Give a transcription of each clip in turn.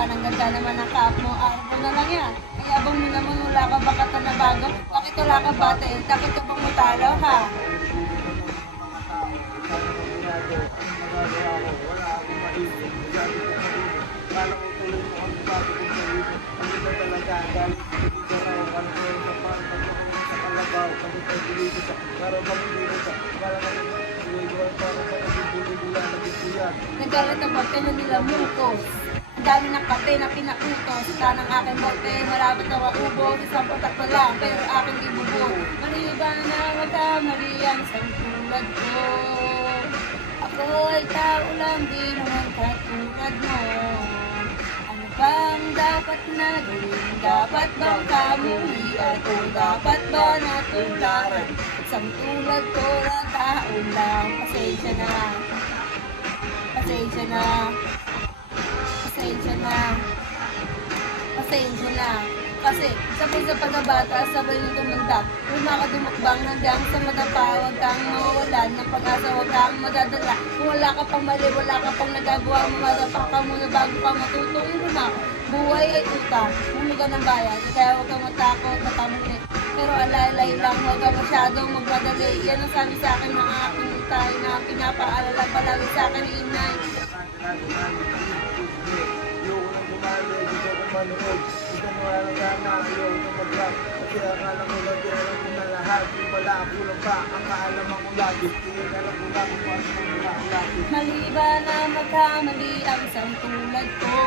yan. Ang ganda naman ng kaap mo. Araw ko na lang yan. Kaya abang mo naman wala ka ba kata na bago? Bakit wala ka bata? Takot ka bang matalo ha? Nagalit ang bote na nila mutos. Ang dami ng kape na pinakutos. Kanang aking bote, malapit na maubos. Isang patak pa lang, pero aking ibubog. Maliban na magkamalian sa tulad ko. Ako ay tao lang, di naman katulad mo. Ano bang dapat na gawin? Dapat bang kamuhian? O dapat ba natularan? Isang tulad ko na tao lang. Pasensya na. Pasensya na. Pasensya na. Pasensya na. Kasi sabay sa pagkabata, sabay yung tumanda. Lumakadumukbang hanggang sa madapa. Huwag kang mawawalan ng pag-asa, huwag kang madadala. Kung wala ka pang mali, wala ka pang nagagawa, madapa ka muna bago ka matutong lumako. Buhay ay utang, hulugan ng bayan. Kaya huwag kang matakot, matamuli. Pero alay-alay lang, huwag kang masyadong magmadali. Yan ang sabi sa akin ng aking tayo na pinapaalala palagi sa akin ni Inay. Maliban na magkamali ang isang tulad ko.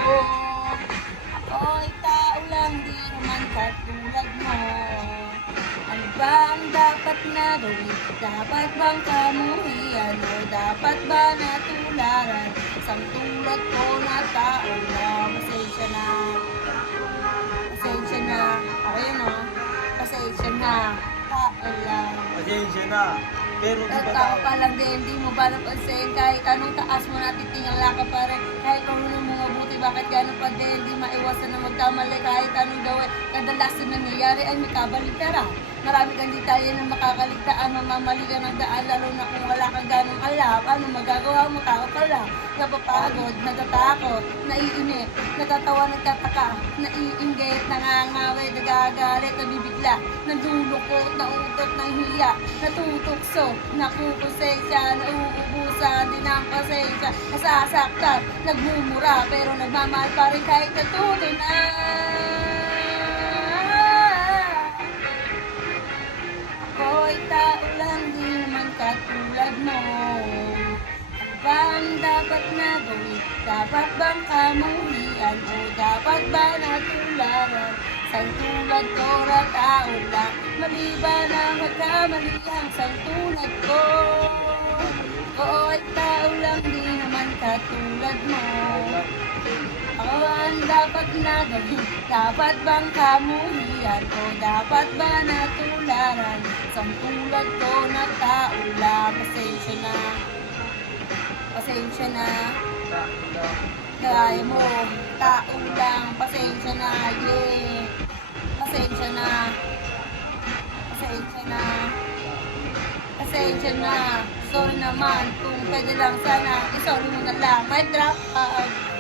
Ako'y tao lang, di naman katulad mo. Ano ba ang dapat na gawin? Dapat bang kamuhian? O dapat ba natularan? Isang tulad ko na tao lang. Pasensya na. Pasensya na. Ako yun o. Pasensya na. Tao lang. Pasensya na. Pero di ba Tao pa lang din, di mo ba napansin? Kahit anong taas mo natin, tingala ka pa rin. Kahit marunong mo mabuti, bakit gano'n pa din? Di maiwasan na magkamali kahit anong gawin. Kadalasan nangyayari ay may kabaligtaran. Marami kang detalye na makakaligtaan, mamamali ka ng daan, lalo na kung wala kang ganong alam. Ano magagawa mo? Tao pa lang. Napapagod, natatakot, naiinip, natatawa, nagtataka, naiinggit, nangangaway, nagagalit, nabibigla, nandulukot, nauutot ng hiya, natutukso, nakukonsensya, nauubusan din ang pasensya, nasasaktan, nagmumura, pero nagmamahal pa rin kahit natuloy na. Ako'y tao lang, di naman katulad mo. Ano ba ang dapat na gawin? Dapat bang kamuhian? O dapat ba natularan? Isang tulad ko na tao lang. Maliban na magkamali ang isang tulad ko. Ako'y tao lang, di naman katulad mo. Ako ang dapat na gawin? Dapat bang kamuhian? O dapat ba natularan? Isang tulad ko na tao lang. Pasensya na. Pasensya na. Kaya mo, tao lang. Pasensya na. Yeah. Pasensya na. Pasensya na. Pasensya na. Sorry naman. Kung pwede lang sana, isorry mo na lang. May drop out.